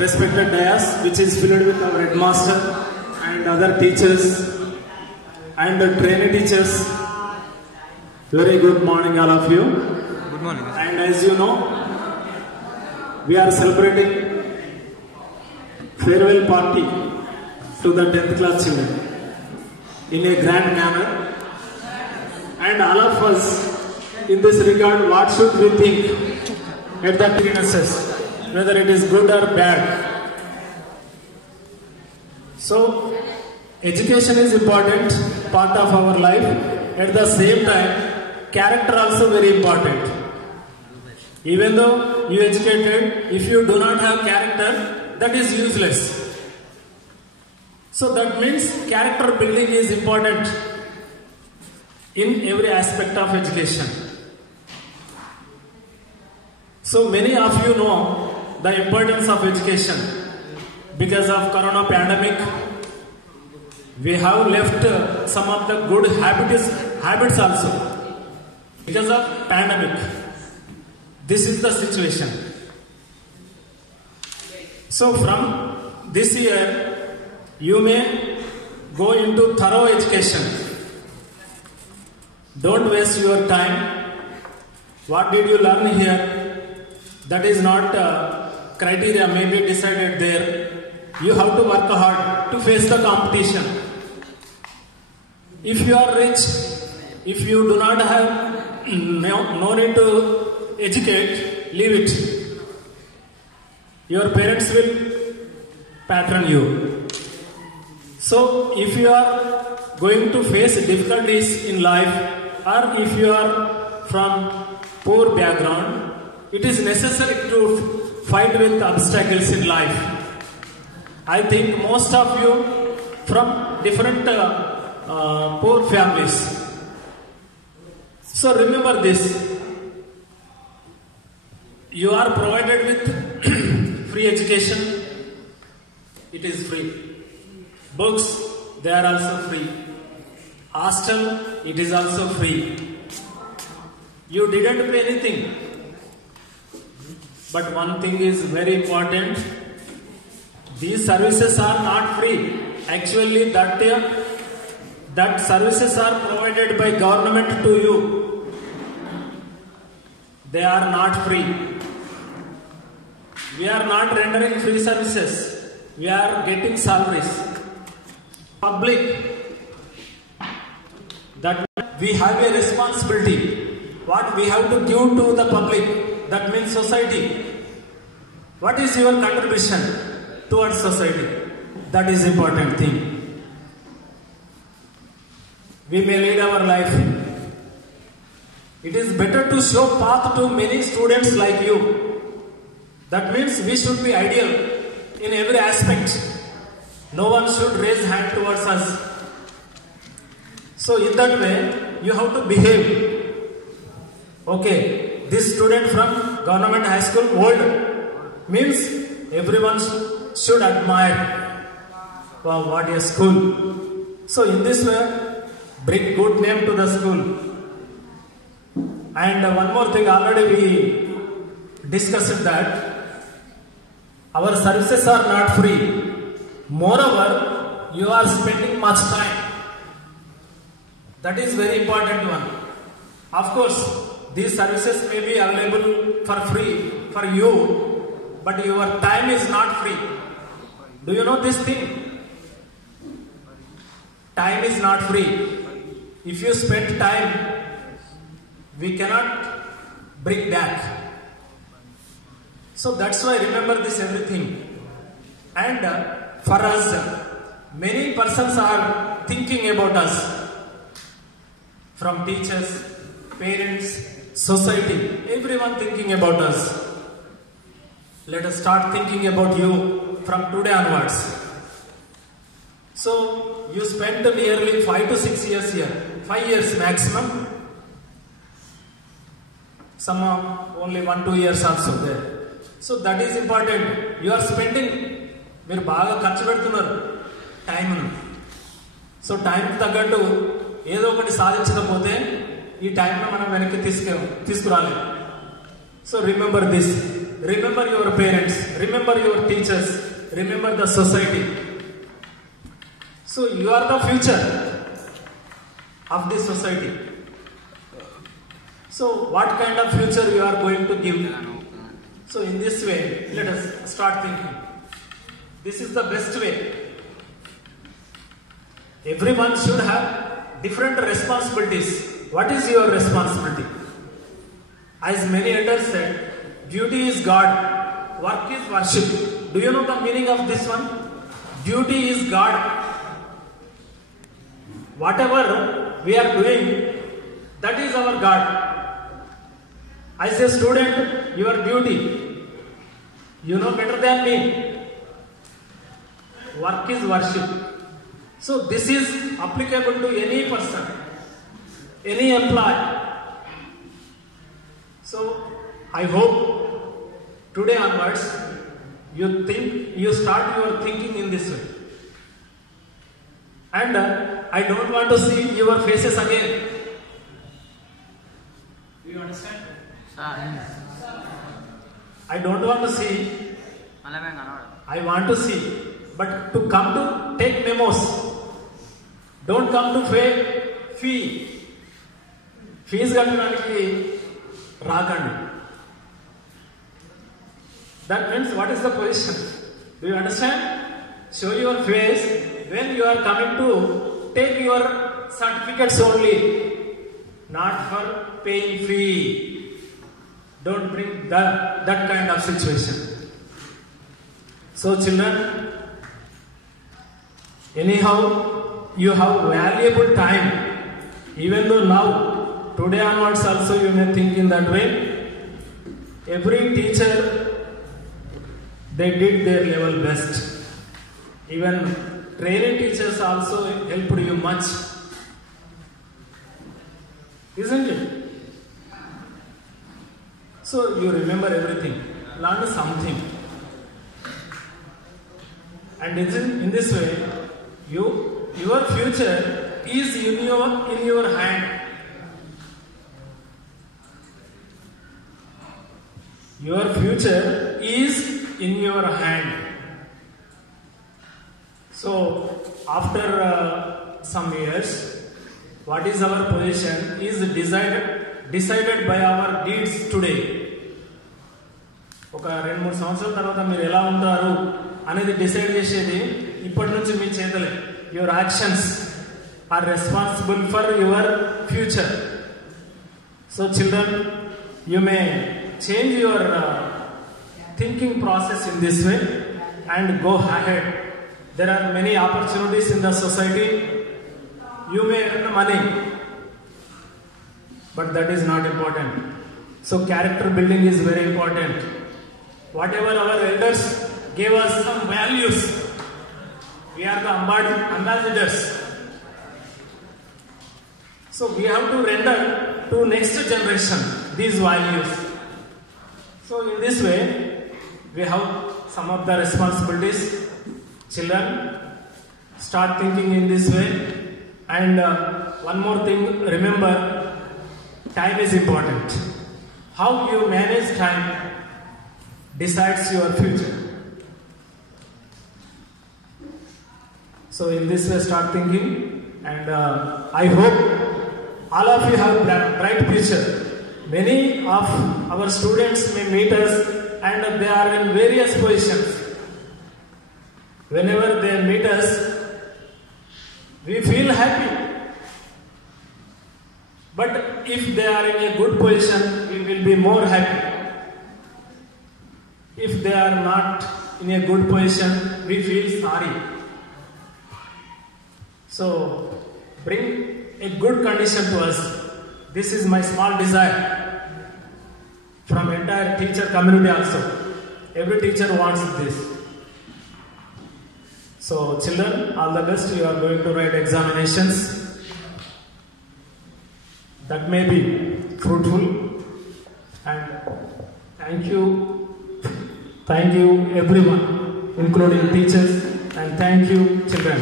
respected dais, which is filled with our headmaster and other teachers and trainee teachers. Very good morning, all of you. Good morning. And as you know, we are celebrating farewell party to the 10th class children in a grand manner. And all of us, in this regard, what should we think at the experiences, whether it is good or bad? So, education is important part of our life. At the same time, character also very important. Even though you educated, if you do not have character, that is useless. So that means character building is important in every aspect of education. So many of you know the importance of education. Because of corona pandemic, we have left some of the good habits also. Because of pandemic, this is the situation. So from this year, you may go into thorough education. Don't waste your time. What did you learn here? That is not criteria maybe decided there. You have to work hard to face the competition. If you are rich, if you do not have no need to educate, leave it. Your parents will patron you. So if you are going to face difficulties in life, or if you are from poor background, it is necessary to fight with obstacles in life. I think most of you from different poor families. So remember this. You are provided with free education. It is free. Books, they are also free. Hostel, it is also free. You didn't pay anything. But one thing is very important. These services are not free. Actually, that services are provided by government to you. They are not free. We are not rendering free services. We are getting salaries. Public, that we have a responsibility. What we have to give to the public, that means society. What is your contribution towards society? That is important thing. We may lead our life. It is better to show path to many students like you. That means we should be ideal in every aspect. No one should raise hand towards us. So in that way, you have to behave. Okay, this student from government high school old means everyone should admire. Wow, what a school. So in this way, bring good name to the school. And one more thing, already we discussed that our services are not free. Moreover, you are spending much time. That is very important one. Of course, these services may be available for free for you, but your time is not free. Do you know this thing? Time is not free. If you spend time, we cannot bring back. So that's why remember this everything. And for us, many persons are thinking about us. From teachers, parents, society, everyone thinking about us. Let us start thinking about you from today onwards. So, you spent nearly 5 to 6 years here. 5 years maximum. Some are only 1-2 years also there. So, that is important. You are spending, మీరు బాగా ఖర్చు పెడుతున్నారు టైంను. So టైంకి తగ్గట్టు ఏదో ఒకటి సాధించకపోతే ఈ టైంను మనం వెనక్కి తీసుకురాలి. So remember this. remember your parents, remember your teachers, remember the society. So you are the future of this society. So what kind of future you are going to give? So in this way, let us start thinking. This is the best way. Everyone should have different responsibilities. What is your responsibility? As many elders said, duty is God, work is worship. Do you know the meaning of this one? Duty is God. Whatever we are doing, that is our God. As a student, your duty, you know better than me. Work is worship. So this is applicable to any person, any employee. So I hope today onwards you start your thinking in this way. And I don't want to see your faces again. Do you understand? I don't want to see. I want to see. But to come to take memos. Don't come to pay fee. Fees kattanaiki raakandi. That means what is the position? Do you understand? Show your face when you are coming to take your certificates only, not for paying fee. Don't bring that kind of situation. So children, anyhow, you have valuable time. Even though now, today onwards also you may think in that way. Every teacher, they did their level best. Even training teachers also helped you much. Isn't it? So you remember everything. Learn something. And in this way, your future is in your hand. Your future is in your hand. So after some years, what is our position is decided by our deeds today. ఒక 2-3 సంవత్సరాల తర్వాత మీరు ఎలా ఉంటారు అనేది decide చేసేది ఇప్పటి నుంచి మీ చేతలే. Your actions are responsible for your future. So children, you may change your thinking process in this way and go ahead. There are many opportunities in the society. You may earn money, but that is not important. So character building is very important. Whatever our elders gave us some values, we are the ambassadors. So we have to render to next generation these values. So in this way, we have some of the responsibilities. Children, start thinking in this way. And one more thing, remember, time is important. How you manage time decides your future. So in this way, start thinking. And I hope all of you have bright future. Many of our students may meet us and they are in various positions. Whenever they meet us, we feel happy. But if they are in a good position, we will be more happy. If they are not in a good position, we feel sorry. So, bring a good condition to us. This is my small desire from entire teacher community also. Every teacher wants this. So children, all the best. You are going to write examinations that may be fruitful. And thank you everyone, including teachers, and thank you children.